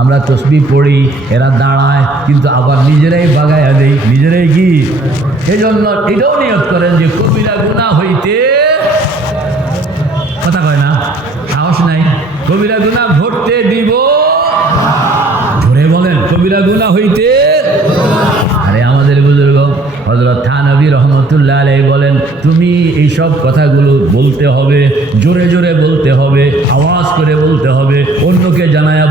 আমরা তসবি পড়ি, এরা দাঁড়ায়, কিন্তু আবার নিজেরাই বাগায়া দেই নিজেরাই কি? এই জন্য এটাও নিয়ত করেন যে কবিরা গুণা হইতে কথা কয় না, সাহস নাই। কবিরা গুণা ঘটতে দিব। ধরে বলেন, কবিরা গুণা হইতে আরে আমাদের বুজুর্গ হজরত থানবী রহমতুল্লাহ আলাই বলেন, তুমি এইসব কথাগুলো বলতে হবে, জোরে জোরে বলতে হবে, আওয়াজ করে বলতে হবে, অন্যকে জানায়া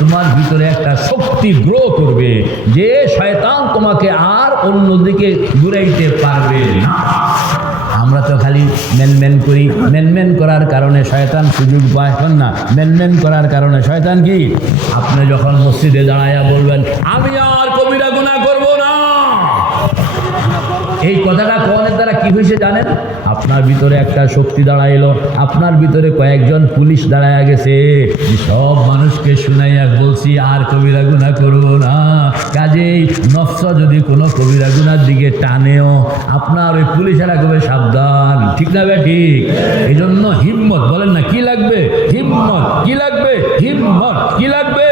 তোমার ভিতরে একটা শক্তি গ্রো করবে যে শয়তান তোমাকে আর অন্যদিকে ঘুরাইতে পারবে না। আমরা তো খালি মেনমেন করি। মেনমেন করার কারণে শয়তান সুযোগ পায় না? মেনমেন করার কারণে শয়তান কি? আপনি যখন মসজিদে দাঁড়াইয়া বলবেন, আমি আর কবিরা গুণা করব না। এই কথাটা কি হয়েছে জানেন? আপনার ভিতরে একটা শক্তি দাঁড়াইলো। আপনার ভিতরে কয়েকজন পুলিশ দাঁড়ায়া গেছে। সব মানুষকে শুনাইয়া বলছি, আর কবিরা গুণা করব না। কাজেই নফস যদি কোনো কবিরা গুনার দিকে টানেও, আপনার ওই পুলিশেরা কবে সাবধান। ঠিক না বে ঠিক? এই জন্য হিম্মত, বলেন না, কি লাগবে? হিম্মত, কি লাগবে? হিম্মত, কি লাগবে?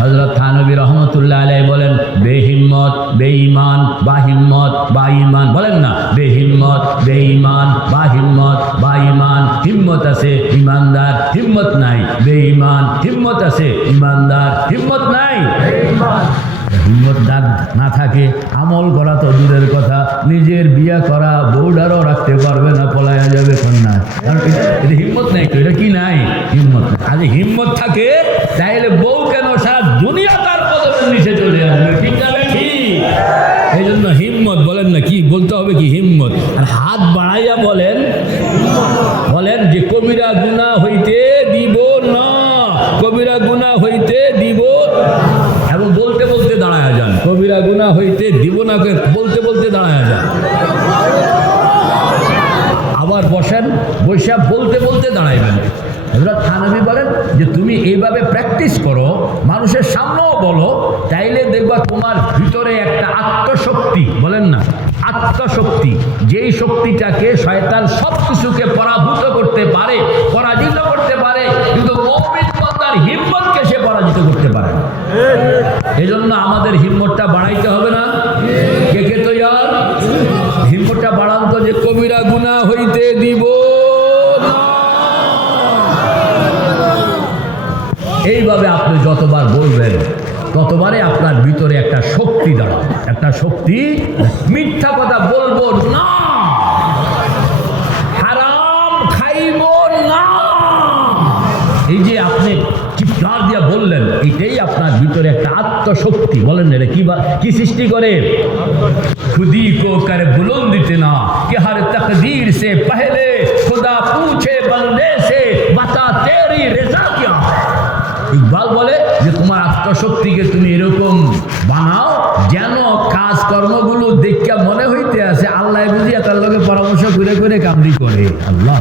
হজরত থানবী রহমতুল্লাহ আলাই বলেন, বেহিম্মত, বেঈমান বা হিম্মত বা ইমান বলেন না, বেহিম্মত, বেঈমান বা হিম্মত বা ইমান হিম্মত আছে, ইমানদার, হিম্মত নাই, বেঈমান, হিম্মত আছে, ইমানদার, হিম্মত নাই। হিম্মত না না থাকে, আমল করা তো দূরের কথা, নিজের বিয়া করা বউডারও রাখতে পারবে না, পলায়া যাবে কন্যা কারণ হিম্মত নাই তো, এটা কি নাই? হিম্মত। আজ হিম্মত থাকে, তাইলে বউ কেন সারা দুনিয়া তার পদবের নিচে চলে আসবে ঠিক না বে ঠিক এই জন্য হিম্মত বলেন না কি বলতে হবে কি হিম্মত আর হাত বাড়াইয়া বলেন বলেন যে কবিরা গুণা হইতে দিব না। কবিরা গুণা হইতে দিব। এবং বলতে বলতে দাঁড়ায় যান। কবিরা গুণা হইতে দিব না বলতে বলতে দাঁড়ায় যান। আবার বসেন বৈশা বলতে বলতে দাঁড়াইবেন। হজরত থানবী বলেন যে, তুমি এইভাবে প্র্যাকটিস করো, মানুষের সামনেও বলো, তাইলে দেখবা তোমার ভিতরে একটা আত্মশক্তি। বলেন না, আত্মশক্তি। যেই শক্তিটাকে শয়তান সব এজন্য আমাদের হিম্মতটা বাড়াইতে হবে না। কে কে তৈয়ার? হিম্মতটা বাড়ান তো যে কবিরা গুণা হইতে দিব এইভাবে আপনি যতবার বলবেন ততবারে আপনার ভিতরে একটা শক্তি দাঁড়াবে। একটা শক্তি মিথ্যা কথা বলব না। চিৎকার দিয়া বললেন, এটাই আপনার ভিতরে একটা আত্মশক্তি। বলেন, এটা কি কি সৃষ্টি করে? খুদি কো কারে করে বুলন্দিতে না কে হর তকদির সে পহলে, খুদা পুছে বন্দে সে বাতা তেরি রেজা কিয়া? ইকবাল বলে, যে তোমার আত্মশক্তিকে তুমি এরকম বানাও, যেন কাজ কর্মগুলো দেখিয়া মনে হইতে আছে আল্লাহ বুঝিয়া তার লোকে পরামর্শ করে করে কামড়ি করে। আল্লাহ